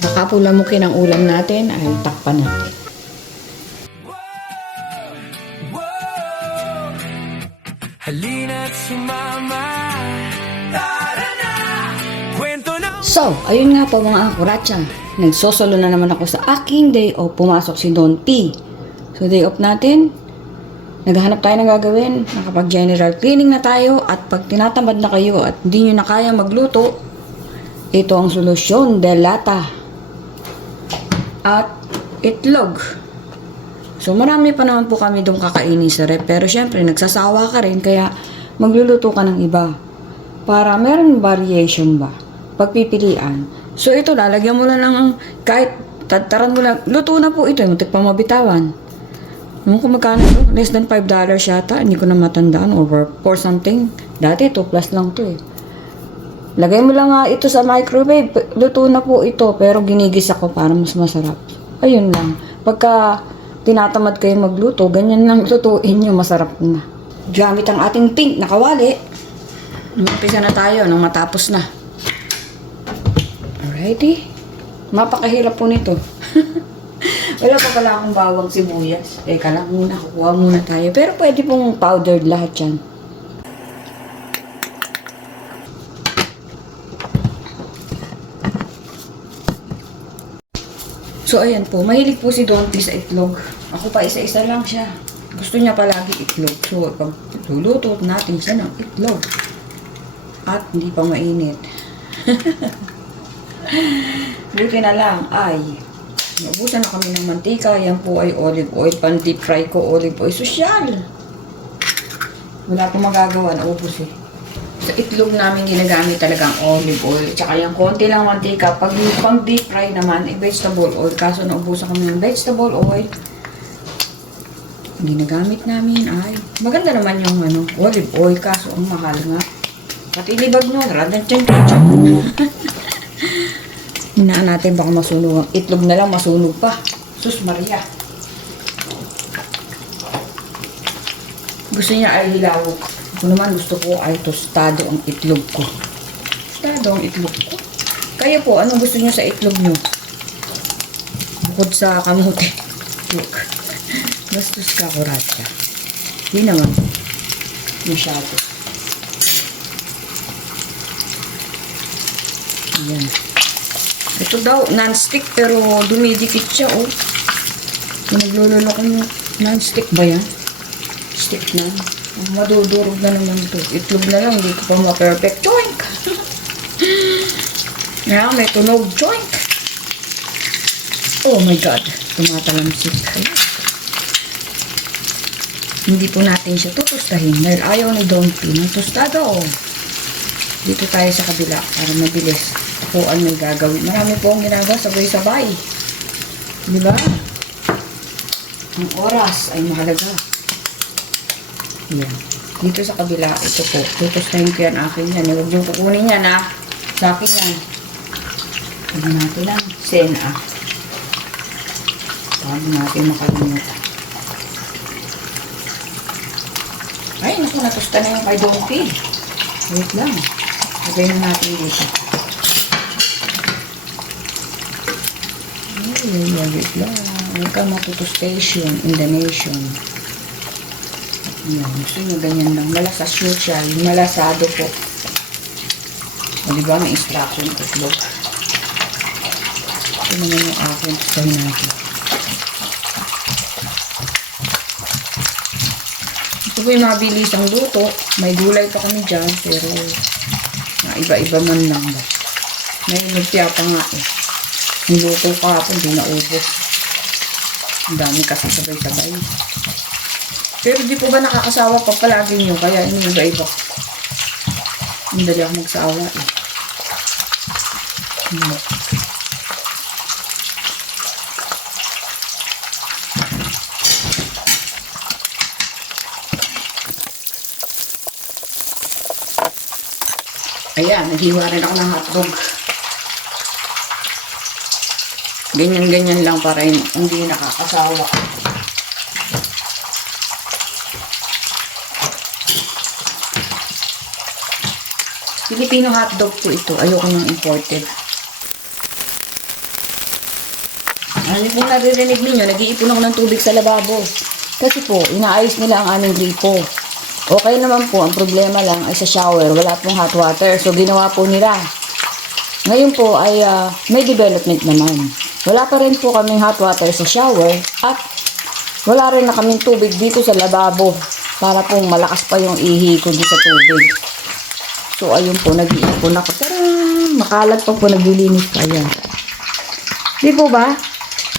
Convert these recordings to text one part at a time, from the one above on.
Baka po lamukin ang ulam natin, ay takpan natin. Halina't sumama, tara na, kwento na. So, ayun nga po mga kuratsa. Nagsosolo na naman ako sa aking day off. Pumasok si Don P. So, day off natin. Naghahanap tayo ng gagawin. Nakapag-general cleaning na tayo. At pag tinatamad na kayo at hindi nyo na kaya magluto, ito ang solusyon. Delata. At itlog. So, marami pa naman po kami doon kakainin sa rep. Pero syempre, nagsasawa ka rin. Kaya, magluluto ka ng iba. Para meron variation ba? Pagpipilian. So, ito, lalagyan mo lang ng kahit tataran mo lang. Luto na po ito. Yung tipang mabitawan. Kung magkano ito? Less than $5 yata. Hindi ko na matandaan. Over 4 something. Dati, 2 plus lang to eh. Lagay mo lang nga ito sa microwave. Luto na po ito. Pero ginigisa ko para mas masarap. Ayun lang. Pagka tinatamad kayo magluto, ganyan lang lutuin nyo, masarap na. Gamit ang ating pink na kawali. Umpisa na tayo nang matapos na. Alrighty. Mapakahirap po nito. Wala pa pala akong bawang sibuyas. Teka lang muna, kukuha muna tayo. Pero pwede pong powdered lahat yan. So, ayan po. Mahilig po si Don P sa itlog. Ako pa isa-isa lang siya. Gusto niya palagi itlog. So, pag luluto natin siya ng itlog. At hindi pa mainit. Buti na lang ay naubusan na kami ng mantika. Yan po ay olive oil. Pan-deep fry ko olive oil. Sosyal! Wala pong magagawa. Naubos eh. Sa itlog namin ginagamit talagang olive oil. Tsaka yung konti lang mantika. Pag pang deep fry naman, ay vegetable oil. Kaso naubusan kami ng vegetable oil. Ginagamit namin ay maganda naman yung olive oil. Kaso ang mahal nga. Pati libag nyo. Radang tiyang-tiyang. Hinaan natin baka masunog. Ang itlog na lang masunog pa. Sus Maria. Gusto niya ay hilaw. Ako naman gusto ko ay tostado ang itlog ko. Tostado ang itlog ko. Kayo po, anong gusto niyo sa itlog niyo? Bukod sa kamote. Look. Bastos ka, kuratsa. Hindi naman. Masyado. Ayan. Ito daw, non-stick pero dumidikit siya, oh. Naglululok yung non-stick ba yan? Stick na. Madudurog na naman ito. Itlog na lang, hindi ko pa ma-perfect. Joink! Kaya may tunog. Joink! Oh my God. Tumatalamsik. Hindi po natin siya tutustahin dahil ayaw ni Don P ng tostado. Dito tayo sa kabila para mabilis. Takuan may gagawin. Marami po ang ginagawa sabay-sabay. Diba? Ang oras ay mahalaga. Yan. Dito sa kabila, ito po. Tutustahin ko yan, akin yan. Huwag yung kukunin yan, ha. Sa akin yan. Huwag natin lang. Sena. Huwag natin makalimutan. Ay, naku, natusta na yung kay Don P. Wait lang. Lagay na natin dito. Ay, wait lang. Welcome to station in the nation. Yan, gusto nyo ganyan lang. Malasasyo siya. Malasado po. O diba, may instruction ko vlog. Ito naman yung akin. Gustohin natin. Ito po yung mabilis ang luto. May gulay pa kami dyan. Pero, iba-iba man lang ba. May lumpia pa nga eh. Niluto ka po, hindi naubos. Ang dami kasi sabay-sabay. Pero di po ba nakakasawa pa palagi nyo? Kaya iniiba-iba. Hindi ako magsawa eh. Ayan, naghiwa rin ako ng hotdog. Ganyan-ganyan lang para hindi nakakasawa. Filipino hotdog po ito. Ayoko ng imported. Ano po naririnig ninyo? Nag-iipon ako ng tubig sa lababo. Kasi po, inaayos nila ang aming gripo. Okay naman po, ang problema lang ay sa shower. Wala pong hot water. So, ginawa po nila. Ngayon po ay may development naman. Wala pa rin po kaming hot water sa shower. At wala rin na kaming tubig dito sa lababo. Para pong malakas pa yung ihi ko dito sa tubig. So, ayun po, nag-iipon ako. Tarang! Makalat pa po, naglilinis pa yan. Di po ba?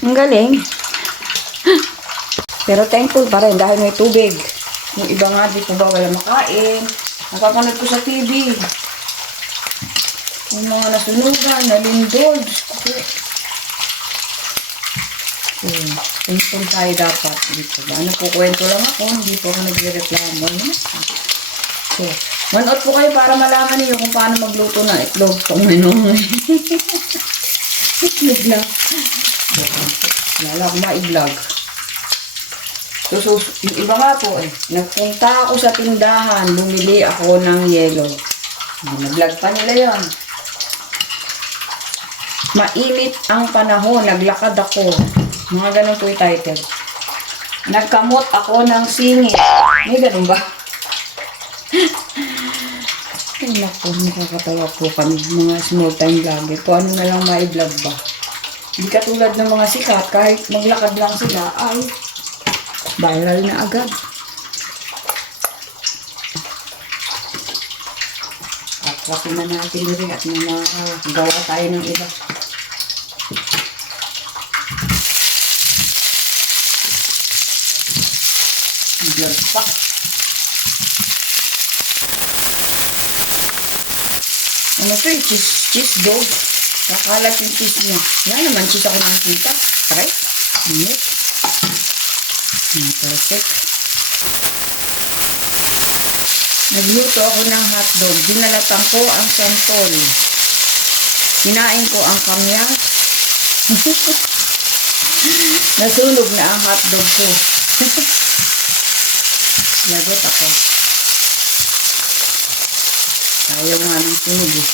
Ang galing. Pero thankful pa rin dahil may tubig. Yung iba nga, di po ba, wala makain. Napapanood ko sa TV. Yung mga nasunugan, nalindol. Diyos ko po. So, thankful tayo dapat. Di po ba? Nagkukwento lang ako. Hindi po ako nagre-reklamo. So, manood po kayo para malaman niyo kung paano magluto ng itlog pang menong. Itlog lang. Lala ko ma-vlog. So, yung iba nga po nagpunta ako sa tindahan, bumili ako ng yelo. Nag-vlog pa nila yon. Mainit ang panahon, naglakad ako. Mga ganun po yung title. Nagkamot ako ng singit. May ganun ba? Ay naku, nakakatawa po kami. Mga small time vlogger. Kung ano na lang ma-vlog ba. Hindi katulad ng mga sikat, kahit maglakad lang sila, ay viral na agad. At kasi na natin rin at gawa tayo ng iba. Vlog pa. Ano to yung cheese dog? Kakalat yung cheese niya. Yan naman, cheese ako nakikita. Try. Minute. Perfect. Nagluto ako ng hotdog. Dinalatan ko ang santol. Kinain ko ang kamyas. Nasunog na ang hotdog ko. Lagot ako. Ayaw nga ng sunog eh.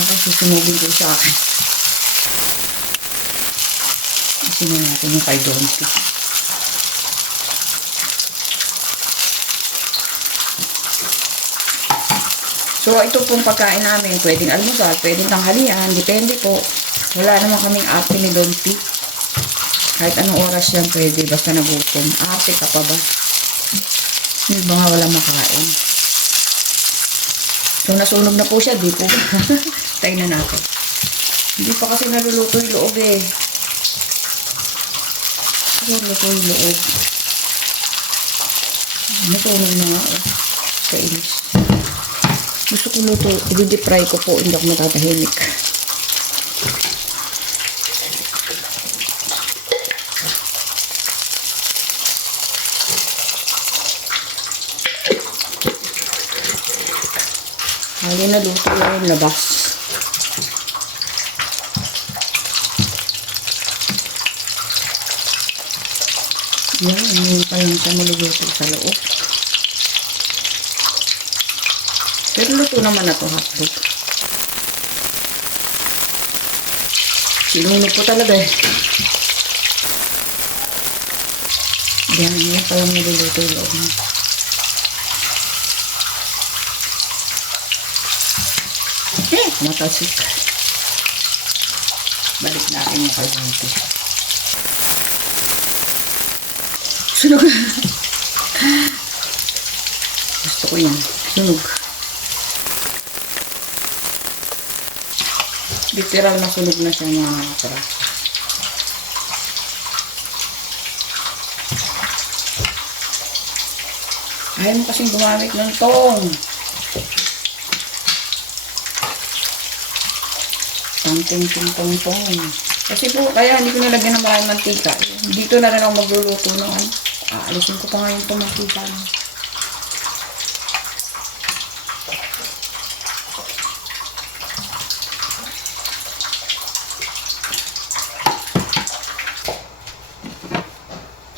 Ako susunugin ko sa akin. Kasi na natin yung kay Donty. So, ito pong pagkain namin. Pwedeng almusal, pwedeng tanghalian. Depende po. Wala naman kaming ate ni Donty. Kahit anong oras yan pwede. Basta nagutom. Ate ka pa ba? Hindi ba nga wala makain? So, nasunog na po siya. Di po. Tayo na natin. Hindi pa kasi naluluto yung loob eh. Naluluto yung loob. Nasunog na nga eh. Kainis. Gusto ko luto. I-deep-fry ko po. Hindi ako matatahimik. Hali na luto yung labas. Yan, ngayon pa lang siya maluluto sa loob. Pero luto naman na ito hotdog. Sinunog ko talaga eh. Yan, ngayon pa lang maluluto yung loob. Matasik. Balik natin yung kalbante. Sunog. Gusto ko yan. Sunog. Literal na sunog na siya mga nakatara. Ayaw mo kasing gumamit ng tong. Tong. Kasi po, kaya hindi ko nalagyan ng maraming mantika. Dito na rin ako magluluto ng ano. Aalisin ko pa ngayon itong mantika.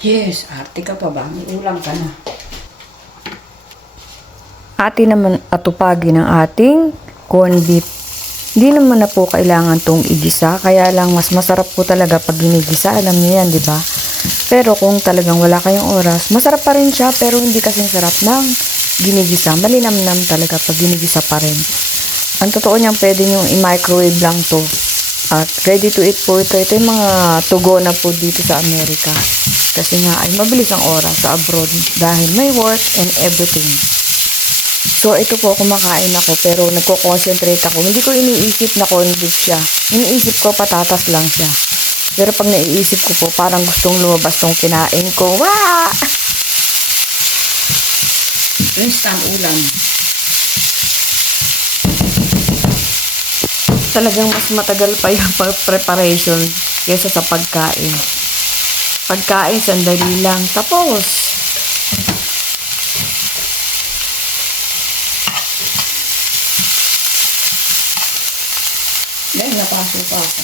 Yes, arte ka pa ba? May ulam ka na. atin naman atupagin ang ating corned beef. Hindi naman na po kailangan tong igisa, kaya lang mas masarap po talaga pag ginigisa, alam niyo yan, di ba? Pero kung talagang wala kayong oras, masarap pa rin siya, pero hindi kasing sarap ng ginigisa. Malinamnam talaga pag ginigisa pa rin. Ang totoo niyang pwede niyong i-microwave lang to. At ready to eat po ito. Ito yung mga to-go na po dito sa Amerika. Kasi nga ay mabilis ang oras sa abroad dahil may work and everything. So ito po kumakain ako pero nagko-concentrate ako. Hindi ko iniisip na corned beef siya. Iniisip ko patatas lang siya. Pero pag naiisip ko po parang gustong lumabas tong kinain ko. Wah! Instant ulam. Talagang mas matagal pa yung preparation kaysa sa pagkain. Pagkain, sandali lang. Tapos. Dahil napaso pa ako.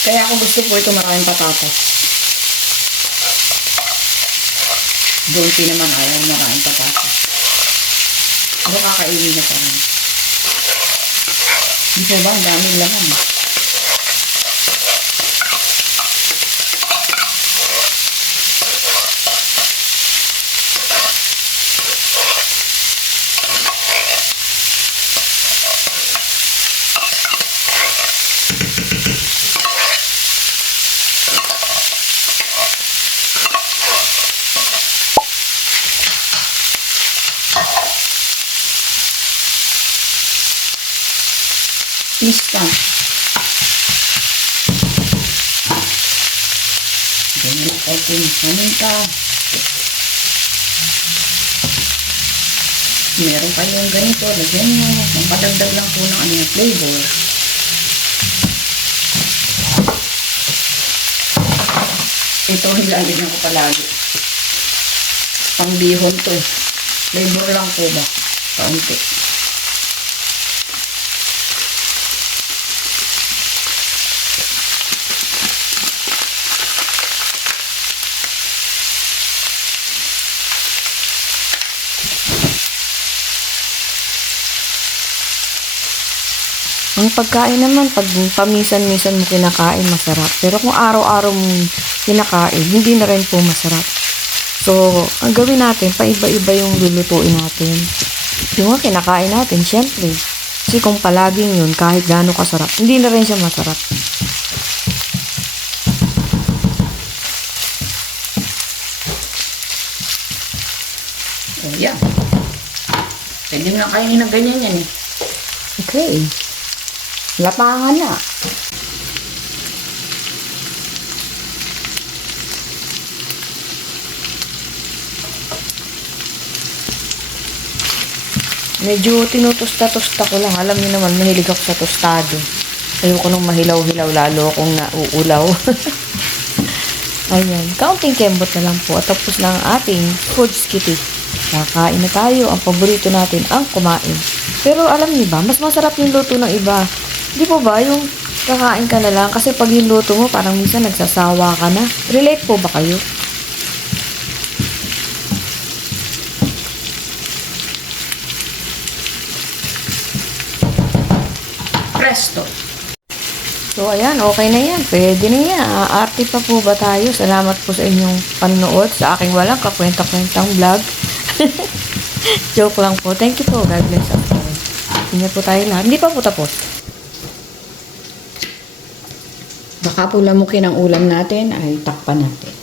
Kaya kung gusto po ito maraming patatas. Donti naman ayaw maraming patatas. Pero kakainin na pa rin. Di po ba? Ang daming laman. Instant. Ganyan natin paminta. Meron kayong ganito, lagyan nyo. Magpadagdag lang po ng ano flavor. Ito nilalagyan ko palagi. Pangbihon to eh. Flavor lang po ba? Kaunti. Ang pagkain naman, pag paminsan-minsan mo kinakain, masarap. Pero kung araw-araw mo kinakain, hindi na rin po masarap. So, ang gawin natin, paiba-iba yung lulutuin natin. Yung nga kinakain natin, syempre. Kasi kung palaging yun, kahit gaano kasarap, hindi na rin siya masarap. Oh, yeah. Pwede mo na kainin ng ganyan yan eh. Okay. Lapangan na. Medyo tinutusta-tusta ko lang. Alam niyo naman, mahilig ako sa tostado. Ayoko nung mahilaw-hilaw, lalo akong nauulaw. Ayan. Kaunting kembot na lang po. At tapos na ang ating food skitty. Kakain na tayo. Ang paborito natin ang kumain. Pero alam niyo ba, mas masarap yung luto ng iba. Di po ba yung kakain ka na lang? Kasi pag yung luto mo, parang minsan nagsasawa ka na. Relate po ba kayo? Presto. So, ayan. Okay na yan. Pwede na yan. Aarte pa po ba tayo? Salamat po sa inyong panonood sa aking walang kakwenta-kwentang vlog. Joke lang po. Thank you po. God bless us all. Ingat po tayo lahat. Hindi pa po tapos. Baka po lamukin ang ulam natin ay takpan natin.